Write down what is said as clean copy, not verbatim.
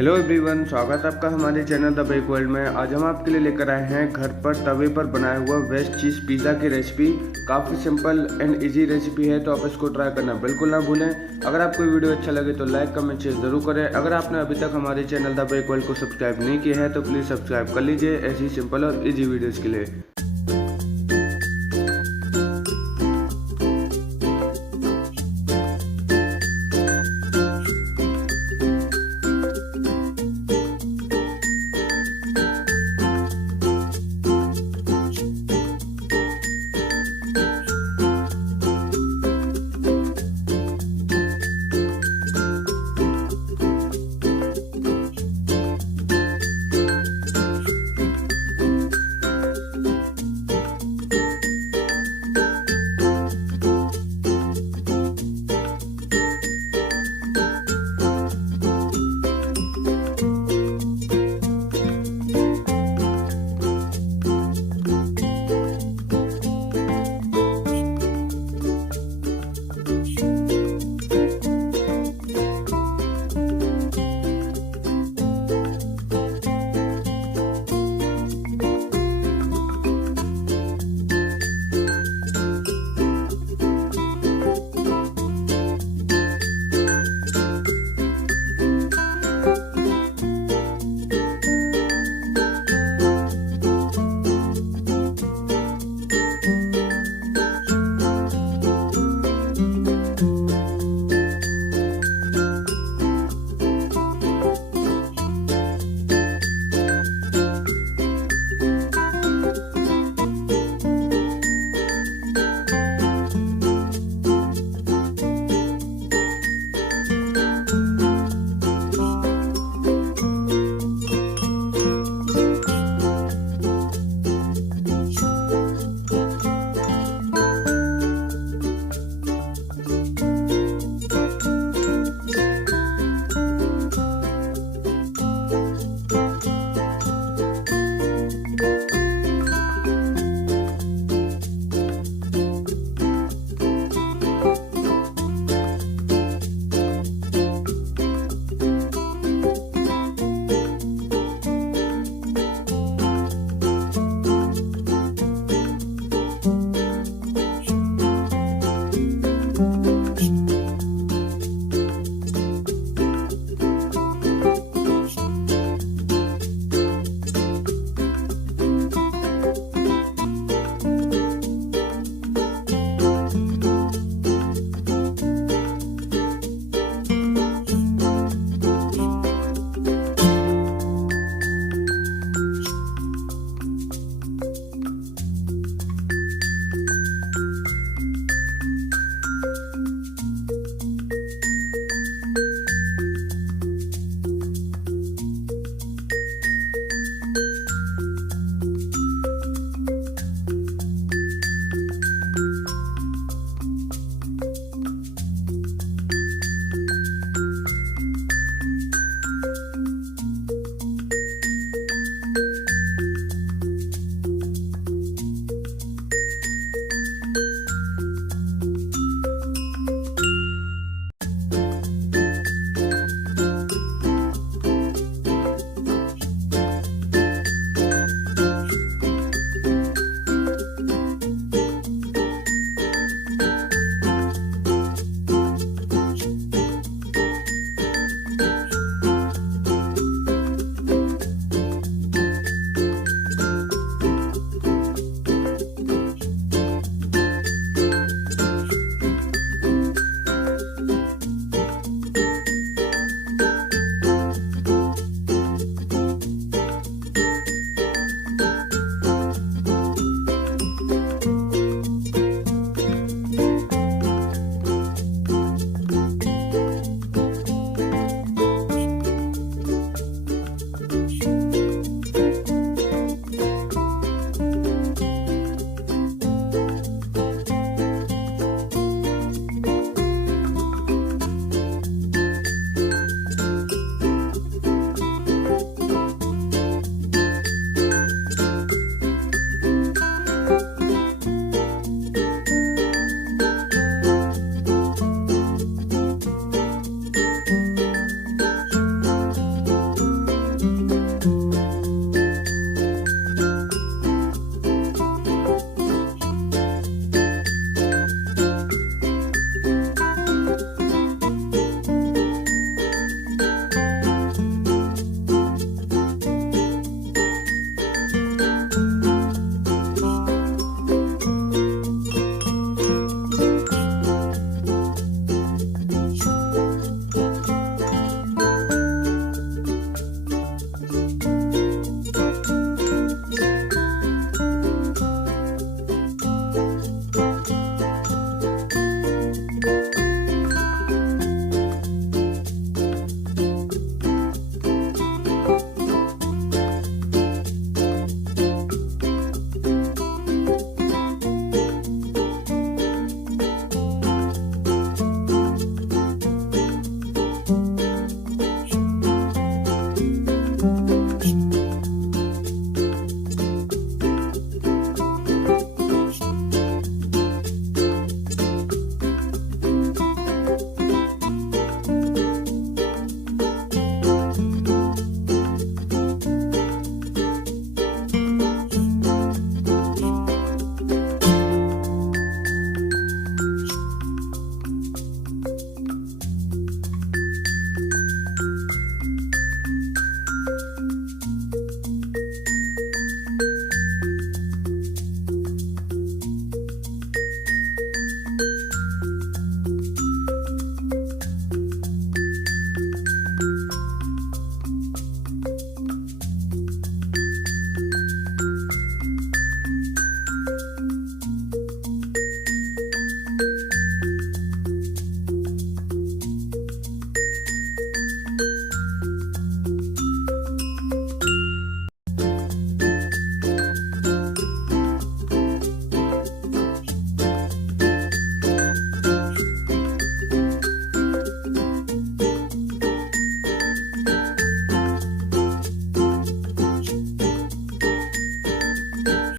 Hello everyone, स्वागत है आपका हमारे चैनल द बेक वर्ल्ड में। आज हम आपके लिए लेकर आए हैं घर पर तवे पर बनाया हुआ वेज चीज़ पिज़्ज़ा की रेसिपी। काफ़ी सिंपल एंड इजी रेसिपी है, तो आप इसको ट्राई करना बिल्कुल ना भूलें। अगर आपको वीडियो अच्छा लगे तो लाइक कमेंट शेयर जरूर करें। अगर आपने अभी तक हमारे चैनल द बेक वर्ल्ड को सब्सक्राइब नहीं किया है तो प्लीज़ सब्सक्राइब कर लीजिए ऐसी सिंपल और ईजी वीडियोज़ के लिए।